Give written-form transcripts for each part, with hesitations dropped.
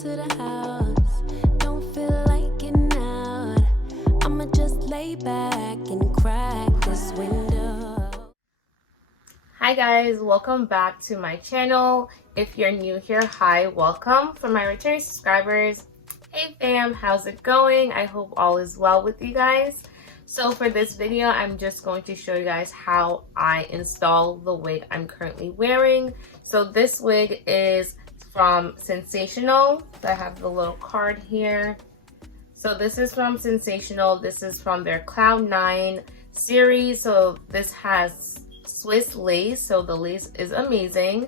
to the house. Don't feel like getting out. I'ma just lay back and crack this window. Hi guys, welcome back to my channel. If you're new here, hi, welcome. For my returning subscribers, hey fam, how's it going? I hope all is well with you guys. So for this video, I'm just going to show you guys how I install the wig I'm currently wearing. So this wig is from Sensationnel. I have the little card here. So this is from Sensationnel. This is from their Cloud 9 series. So this has Swiss lace, so the lace is amazing.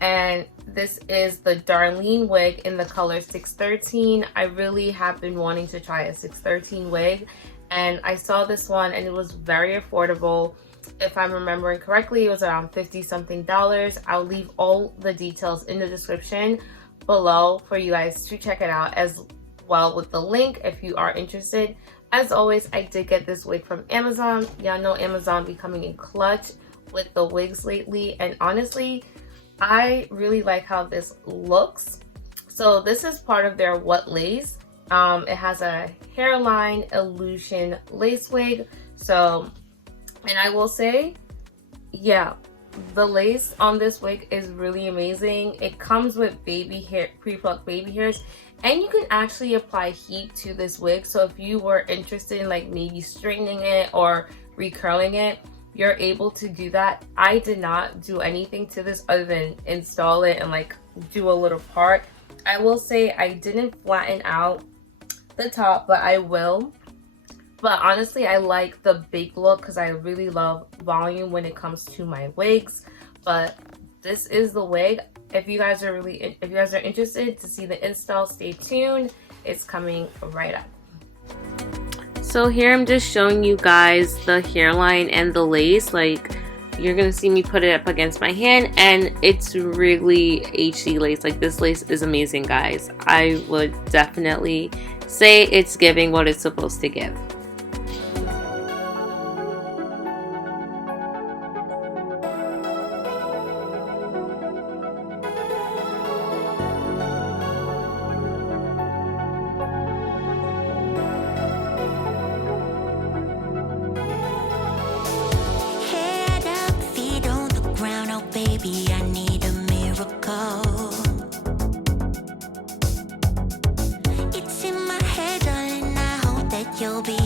And this is the Darlene wig in the color 613. I really have been wanting to try a 613 wig, and I saw this one and it was very affordable. If I'm remembering correctly, it was around $50 something. I'll leave all the details in the description below for you guys to check it out, as well with the link if you are interested. As always, I did get this wig from Amazon. Y'all know Amazon becoming a clutch with the wigs lately, and honestly, I really like how this looks. So this is part of their What Lace. It has a hairline illusion lace wig. So, and I will say, yeah, the lace on this wig is really amazing. It comes with baby hair, pre-plucked baby hairs, and you can actually apply heat to this wig. So if you were interested in like maybe straightening it or recurling it, you're able to do that. I did not do anything to this other than install it and like do a little part. I will say I didn't flatten out the top, but I will. But honestly, I like the big look because I really love volume when it comes to my wigs. But this is the wig. If you guys are interested to see the install, stay tuned. It's coming right up. So here I'm just showing you guys the hairline and the lace. Like, you're gonna see me put it up against my hand, and it's really HD lace. Like, this lace is amazing, guys. I would definitely say it's giving what it's supposed to give. Baby, I need a miracle. It's in my head, darling. I hope that you'll be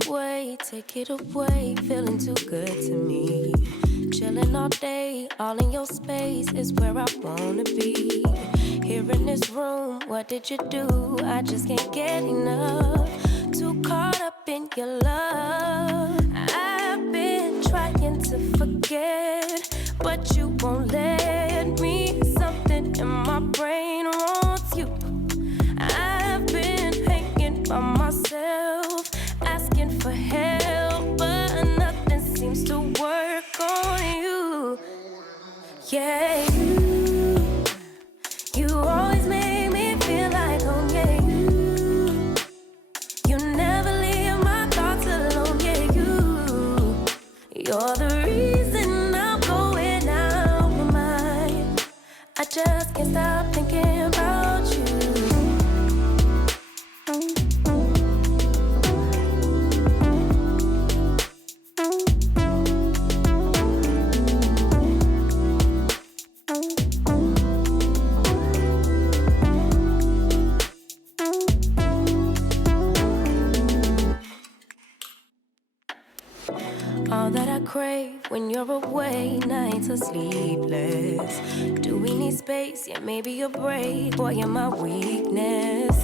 take it away, feeling too good to me. Chilling all day, all in your space is where I wanna be. Here in this room, what did you do? I just can't get enough. Too caught up in your love. I've been trying to forget, but you won't let me. Something in my brain wants you. I've been hanging by myself, asking for help, but nothing seems to work on you. Yeah, you always make me feel like home. Yeah, you never leave my thoughts alone. Yeah, you're the reason I'm going out my mind. I just can't stop thinking about you. All that I crave when you're away, nights are sleepless. Do we need space? Yeah, maybe a break. Boy, you're my weakness.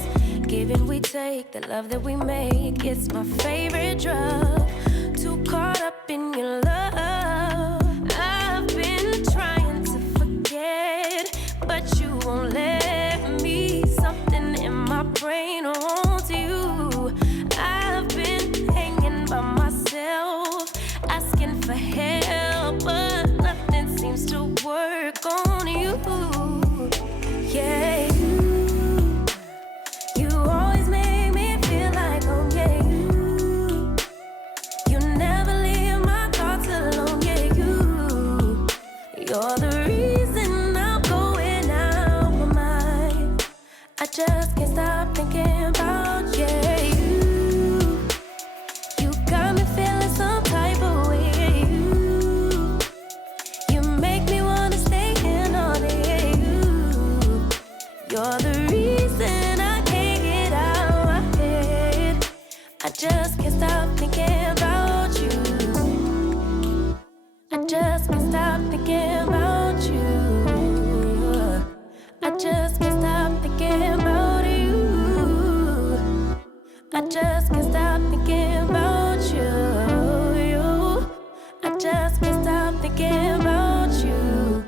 Give and we take, the love that we make, it's my favorite drug. Too caught up in your love. I've been trying to forget, but you won't let me. Something in my brain wants you. I've been hanging by myself, asking for help, but nothing seems to work on you. Yeah, you always make me feel like home. Yeah, you never leave my thoughts alone. Yeah, you're the reason I'm going out my mind. I just can't stop thinking about you. You got me feeling some type of way. You make me wanna stay in all day. You're the reason I can't get out my head. I just can't stop thinking about you. I just can't stop thinking about you. I just can't stop thinking about you. I just can't stop thinking about you. I just can't stop thinking about you.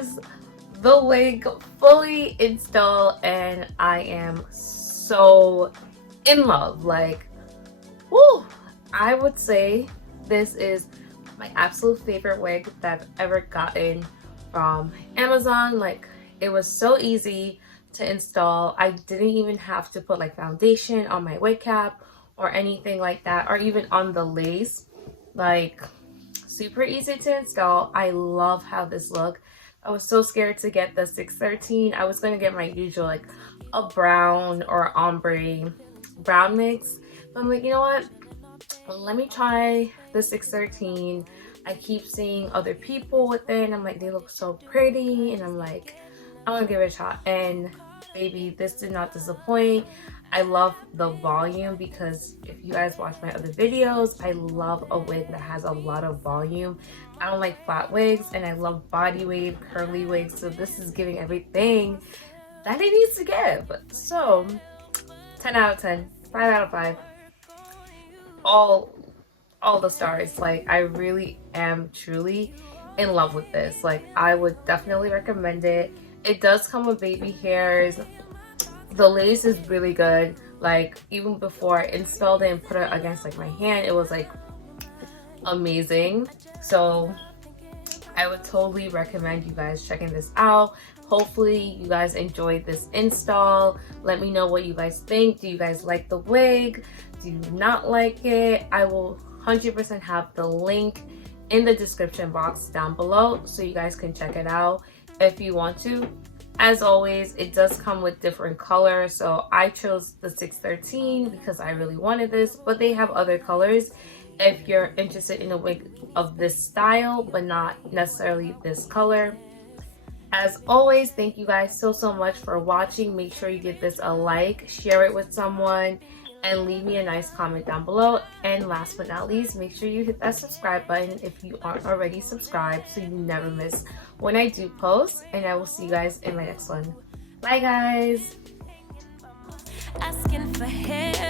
is the wig fully installed and I am so in love. Like, whoo! I would say this is my absolute favorite wig that I've ever gotten from Amazon. Like, it was so easy to install. I didn't even have to put like foundation on my wig cap or anything like that, or even on the lace. Like, super easy to install. I love how this look. I was so scared to get the 613. I was gonna get my usual like a brown or ombre brown mix, but I'm like, you know what, let me try the 613. I keep seeing other people with it and I'm like, they look so pretty, and I'm like, I want to give it a shot. And baby, this did not disappoint. I love the volume, because if you guys watch my other videos, I love a wig that has a lot of volume. I don't like flat wigs, and I love body wave, curly wigs, so this is giving everything that it needs to give. So 10 out of 10, 5 out of 5, all the stars. Like, I really am truly in love with this. Like, I would definitely recommend it. It does come with baby hairs. The lace is really good. Like, even before I installed it and put it against like my hand, it was like amazing. So I would totally recommend you guys checking this out. Hopefully you guys enjoyed this install. Let me know what you guys think. Do you guys like the wig? Do you not like it? I will 100% have the link in the description box down below so you guys can check it out if you want to. As always, it does come with different colors, so I chose the 613 because I really wanted this, but they have other colors if you're interested in a wig of this style but not necessarily this color. As always, thank you guys so much for watching. Make sure you give this a like, share it with someone, and leave me a nice comment down below. And last but not least, make sure you hit that subscribe button if you aren't already subscribed so you never miss when I do post. And I will see you guys in my next one. Bye guys. Asking for help.